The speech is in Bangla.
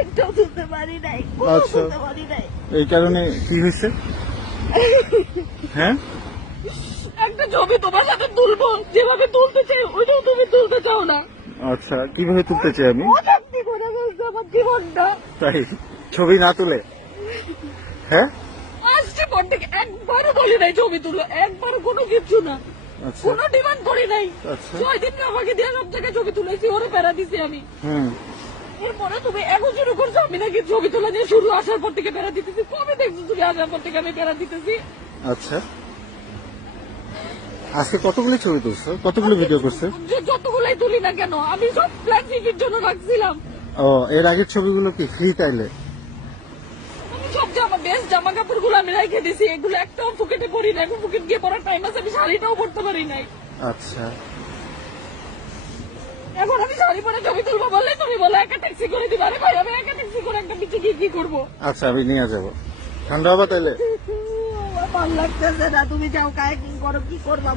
একটাও তুলতে পারি নাই, আচ্ছা। তুলতে পারি নাই। এই কারণে কি হয়েছে? হ্যাঁ, একটা ছবি তোমার সাথে তুলবো, যেভাবে তুলতে চাই ওইটাও তুমি তুলতে চাও না। আচ্ছা, কিভাবে তুলতে চাই আমি? ও চাকরি করে বলছে আমার জীবনটা। তাই ছবি না তুলে? হ্যাঁ, আসছে পর থেকে একবারও বলি নাই ছবি তুলো, একবারও কোনো কিছু না, আচ্ছা কোনো ডিমান্ড করি নাই। আচ্ছা। 6 দিন আমাকে দিয়ে সব জায়গায় ছবি তুলেছি, ওরে প্যারা দিছি আমি। হুম, এরপরে তুমি এখন শুরু করছো আমি নাকি ছবি তোলা নিয়ে শুরু, আসার পর থেকে প্যারা দিতেছি। কবে দেখছো তুমি আসার পর থেকে আমি প্যারা দিতেছি? আচ্ছা। আজকে কতগুলো ছবি তুলছো, কতগুলো ভিডিও করছো? যতগুলাই তুলি না কেন, আমি সব প্ল্যান সিটির জন্য রাখছিলাম। ও, এর আগের ছবিগুলো কি ফ্রি তাইলে? আমি সব বেস্ট জামা কাপড় গুলো আমি রেখে দিছি, এগুলো একটাও পকেটে পরি না। এখন পকেট গিয়ে পরার টাইম আছে, আমি শাড়িটাও পরতে পারি নাই। আচ্ছা, এখন আমি শাড়ি পরে ছবি তুলবো বললে তুমি বলো একা ট্যাক্সি করে দিবা। আরে ভাই, আমি একা ট্যাক্সি করে একটা বিচে গিয়ে কি করবো? আচ্ছা আমি নিয়ে যাবো। ঠান্ডা হবা তাইলে? আমার ভালো লাগতেছে না, তুমি যাও, কায় কি করো, কি করবা।